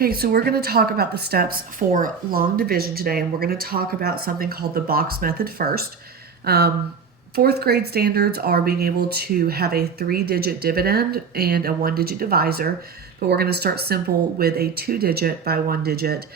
Okay, so we're going to talk about the steps for long division today, and we're going to talk about something called the box method first. Fourth grade standards are being able to have a 3-digit dividend and a 1-digit divisor, but we're going to start simple with a 2-digit by 1-digit,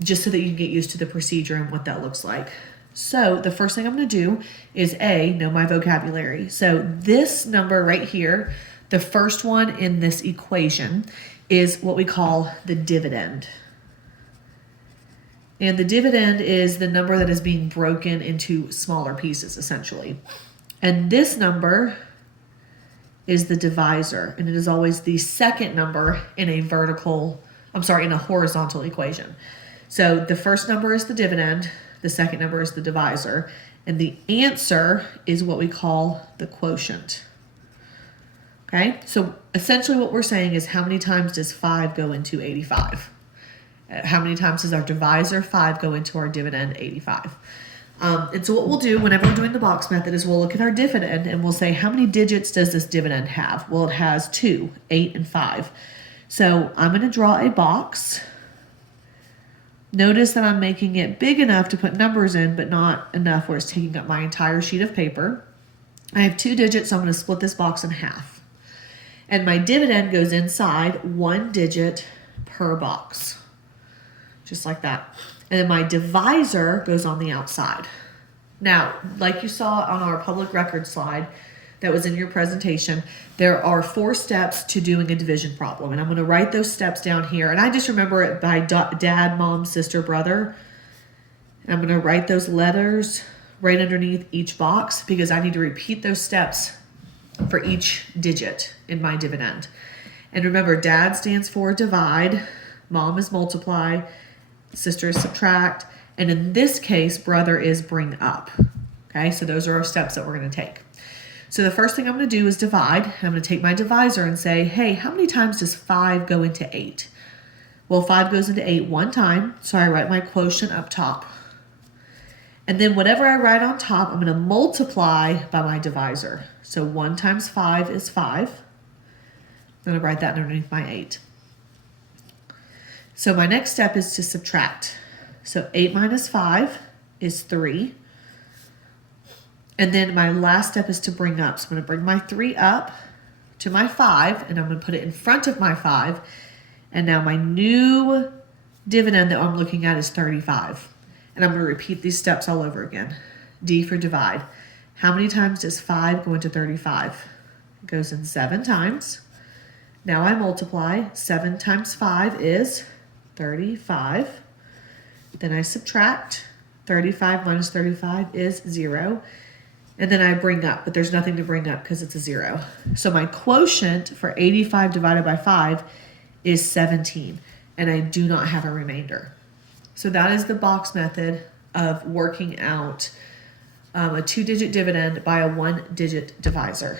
just so that you can get used to the procedure and what that looks like. So the first thing I'm going to do is know my vocabulary. So this number right here, the first one in this equation, is what we call the dividend. And the dividend is the number that is being broken into smaller pieces, essentially. And this number is the divisor, and it is always the second number in a horizontal equation. So the first number is the dividend, the second number is the divisor, and the answer is what we call the quotient. Okay, so essentially what we're saying is how many times does 5 go into 85? How many times does our divisor 5 go into our dividend 85? And so what we'll do whenever we're doing the box method is we'll look at our dividend and we'll say how many digits does this dividend have? Well, it has 2, 8, and 5. So I'm going to draw a box. Notice that I'm making it big enough to put numbers in, but not enough where it's taking up my entire sheet of paper. I have 2 digits, so I'm going to split this box in half. And my dividend goes inside 1 digit per box, just like that. And then my divisor goes on the outside. Now, like you saw on our public record slide that was in your presentation, there are 4 steps to doing a division problem. And I'm going to write those steps down here. And I just remember it by dad, mom, sister, brother. And I'm going to write those letters right underneath each box because I need to repeat those steps for each digit in my dividend. And remember, dad stands for divide, mom is multiply, sister is subtract, and in this case, brother is bring up. Okay, so those are our steps that we're going to take. So the first thing I'm going to do is divide. I'm going to take my divisor and say, hey, how many times does 5 go into 8? Well, 5 goes into 8 one time, so I write my quotient up top. And then whatever I write on top, I'm going to multiply by my divisor. So 1 times 5 is 5. I'm going to write that underneath my 8. So my next step is to subtract. So 8 minus 5 is 3. And then my last step is to bring up. So I'm going to bring my 3 up to my 5, and I'm going to put it in front of my 5. And now my new dividend that I'm looking at is 35. And I'm going to repeat these steps all over again. D for divide. How many times does 5 go into 35? It goes in 7 times. Now I multiply. 7 times 5 is 35. Then I subtract. 35 minus 35 is 0. And then I bring up, but there's nothing to bring up because it's a 0. So my quotient for 85 divided by 5 is 17. And I do not have a remainder. So that is the box method of working out a 2-digit dividend by a 1-digit divisor.